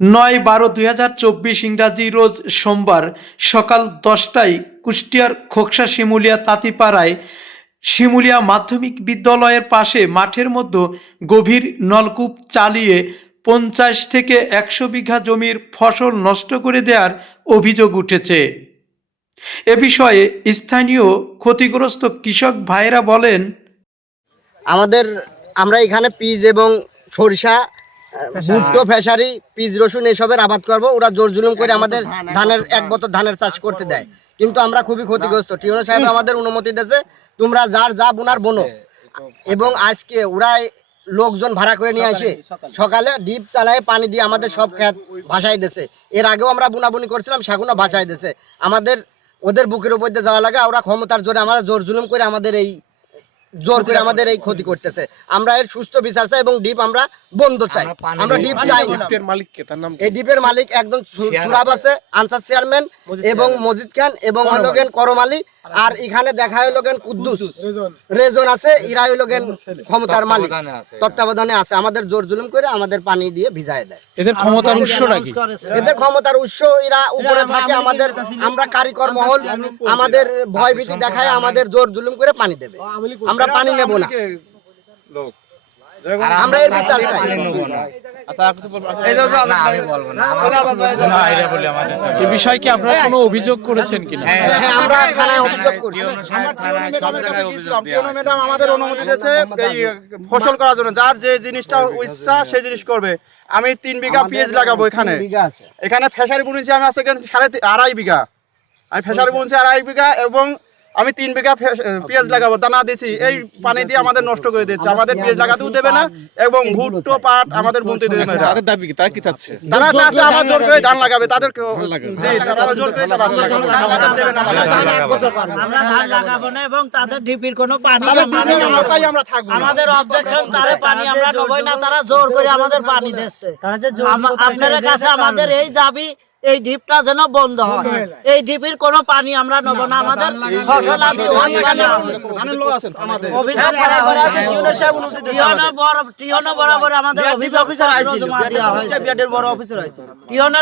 নয় বারো দুই হাজার চব্বিশ ইংরাজি রোজ সোমবার সকাল দশটায় কুষ্টিয়ার খোকসা শিমুলিয়া তাঁতিপাড়ায় শিমুলিয়া মাধ্যমিক বিদ্যালয়ের পাশে মাঠের মধ্যে গভীর নলকূপ চালিয়ে পঞ্চাশ থেকে একশো বিঘা জমির ফসল নষ্ট করে দেওয়ার অভিযোগ উঠেছে। এ বিষয়ে স্থানীয় ক্ষতিগ্রস্ত কৃষক ভাইয়েরা বলেন, আমাদের, আমরা এখানে পিস এবং সরিষা ভুট্টো ফেসারি পিস রসুন এসবের আবাদ করব। ওরা জোর জুলুম করে আমাদের ধানের এক বছর ধানের চাষ করতে দেয়। কিন্তু আমরা খুবই ক্ষতিগ্রস্ত। টিউনো সাহেব আমাদের অনুমতি দিয়েছে তোমরা যার যা বোনার বোনো। এবং আজকে ওরা লোকজন ভাড়া করে নিয়ে আসে। সকালে ডিপ চালায় পানি দিয়ে আমাদের সব ক্ষেত ভাসাই দিয়েছে। এর আগেও আমরা বুনাবুনি করছিলাম সেগুলো ভাসাই দিয়েছে। আমাদের ওদের বুকের উপর দিয়ে যাওয়া লাগে ওরা ক্ষমতার জোরে আমরা জোর জুলুম করে আমাদের এই জোর করে আমাদের এই ক্ষতি করতেছে। আমরা এর সুস্থ বিচার চাই এবং ডিপ আমরা বন্ধ চাই। আমরা ডিপ চাই। এই ডিপের মালিক একদম সুরাব আছে আনসার চেয়ারম্যান এবং মজিদ খান এবং হলোগেন করম আলী। আর এখানে দেখা হলোগেন কুদ্দুস? রেজন। আছে ইরা হলোগেন ক্ষমতার মালিক। তত্ত্বাবধানে আছে আমাদের জোর জুলুম করে আমাদের পানি দিয়ে ভিজায় দেয়। এদের ক্ষমতার উৎস নাকি? এদের ক্ষমতার উৎস এরা উপরে থাকে আমাদের আমরা কারিকর মহল আমাদের ভয় ভীতি দেখায় আমাদের জোর জুলুম করে পানি দেবে। আমরা পানি নেব না। লোক। আমরা এর বিচার চাই। আচ্ছা আপনি তো বলবেন এই বিষয়ে কি আপনারা কোনো অভিযোগ করেছেন কিনা? হ্যাঁ আমরা থানায় অভিযোগ করছি। কোনো ম্যাডাম আমাদের অনুমতি দিয়েছে এই ফসল করার জন্য। যার যে জিনিসটা ইচ্ছা সেই জিনিস করবে। আমি তিন বিঘা পেঁয়াজ লাগাবো এখানে। এখানে ফেসারি বুনেছি আমি আছে সাড়ে আড়াই বিঘা। আমি ফেসারি বুনছি আড়াই বিঘা এবং আমি তিন বিঘা পেঁয়াজ লাগাবো দানা দিছি এই পানি দিয়ে আমাদের নষ্ট করে দিচ্ছে। আমাদের পেঁয়াজ লাগাতেও দেবে না এবং ভুট্টো পাট আমাদের বুনতে দেবে না। তাদের দাবি কি? তারা কি চাচ্ছে? তারা চাচ্ছে আমার জোর করে ধান লাগাবে তাদের জি তারা জোর করে চাচ্ছে। আমাদের দেবে না লাগাতে। আমরা ধান লাগাবো না এবং তাদের ঢিপির কোনো পানি আমরা থাকব আমাদের অবজেকশন তারে পানি আমরা নেবই না তারা জোর করে আমাদের পানি দিচ্ছে। আপনাদের কাছে আমাদের এই দাবি এই ডিপটা যেন বন্ধ হয় এই ডিপির কোনো পানি আমরা নেব না আমাদের ফসল আদি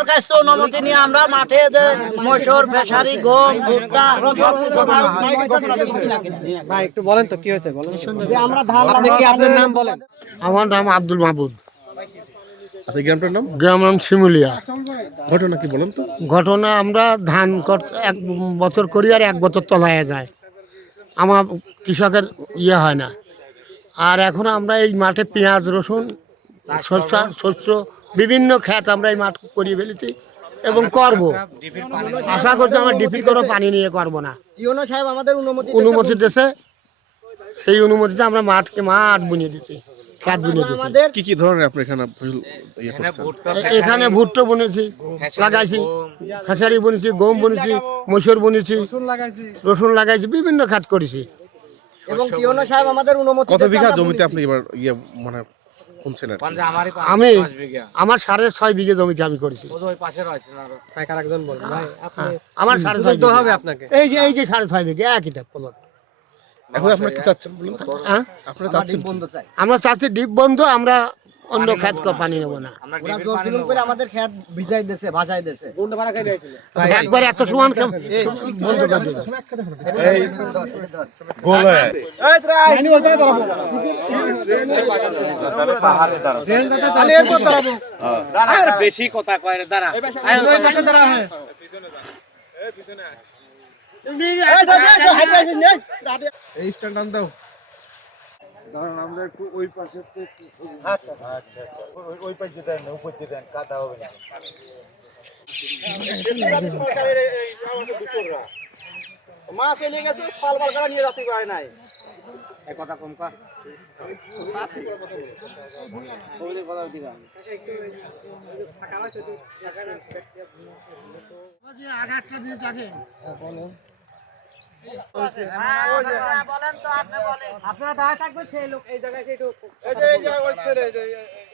কাছ অনুমতি নিয়ে আমরা মাঠে যে মসুর ফেসারি গম ভুট্টা সব কিছু যে আমরা ধান আমার নাম আব্দুল মাহবুদ আচ্ছা গ্রামটার নাম? গ্রাম নাম শিমুলিয়া। ঘটনা কি বলেন তো? ঘটনা আমরা ধান কর- এক বছর করি আর এক বছর তলায় যায়। আমার কৃষকের ইয়ে হয় না। আর এখন আমরা এই মাঠে পেঁয়াজ রসুন শস্য শস্য বিভিন্ন ক্ষেত আমরা এই মাঠ করিয়ে ফেলেছি এবং করব। আশা করছি আমরা ডিপির কোনো পানি নিয়ে করব না। সাহেব আমাদের অনুমতি দিয়েছে। অনুমতি দিয়েছে। সেই অনুমতিতে আমরা মাঠকে মাঠ বুনিয়ে দিচ্ছি বুনিয়ে আমাদের কি কি ধরনের আপনি এখানে ফসল ইয়ে করছেন? এখানে ভুট্টো বুনেছি লাগাইছি খেসারি বুনেছি গম বুনেছি মসুর বুনেছি রসুন লাগাইছি। বিভিন্ন খাত করেছি। এবং টিউনো সাহেব আমাদের অনুমতি কত বিঘা জমিতে আপনি এবার ইয়ে মানে? আমি আমার সাড়ে ছয় বিঘে জমিতে আমি করেছি। হ্যাঁ, আমার সাড়ে ছয় বিঘে। হবে আপনাকে। এই যে এই যে সাড়ে ছয় বিঘে একই বলুন। এখন আপনারা কি চাচ্ছেন বলুন হ্যাঁ? আপনারা চাচ্ছেন বন্ধ চাই আমরা চাচ্ছি ডিপ বন্ধ আমরা অন্য খেত পানি নেব না করে আমাদের খেত ভিজাই দিয়েছে ভাসাই দিয়েছে একবার এত সমান খেত বন্ধ করে দিল এই স্ট্যান্ড টান দাও। মাছ এলে গেছে সাল বাল করা নিয়ে যাতে পারে নাই। বলেন তো আপনি বলেন আপনারা দাঁড়ায় থাকবেন সেই লোক এই জায়গায় সেই লোক এই যে এই যে ওই ছেলে এই যে এই যে-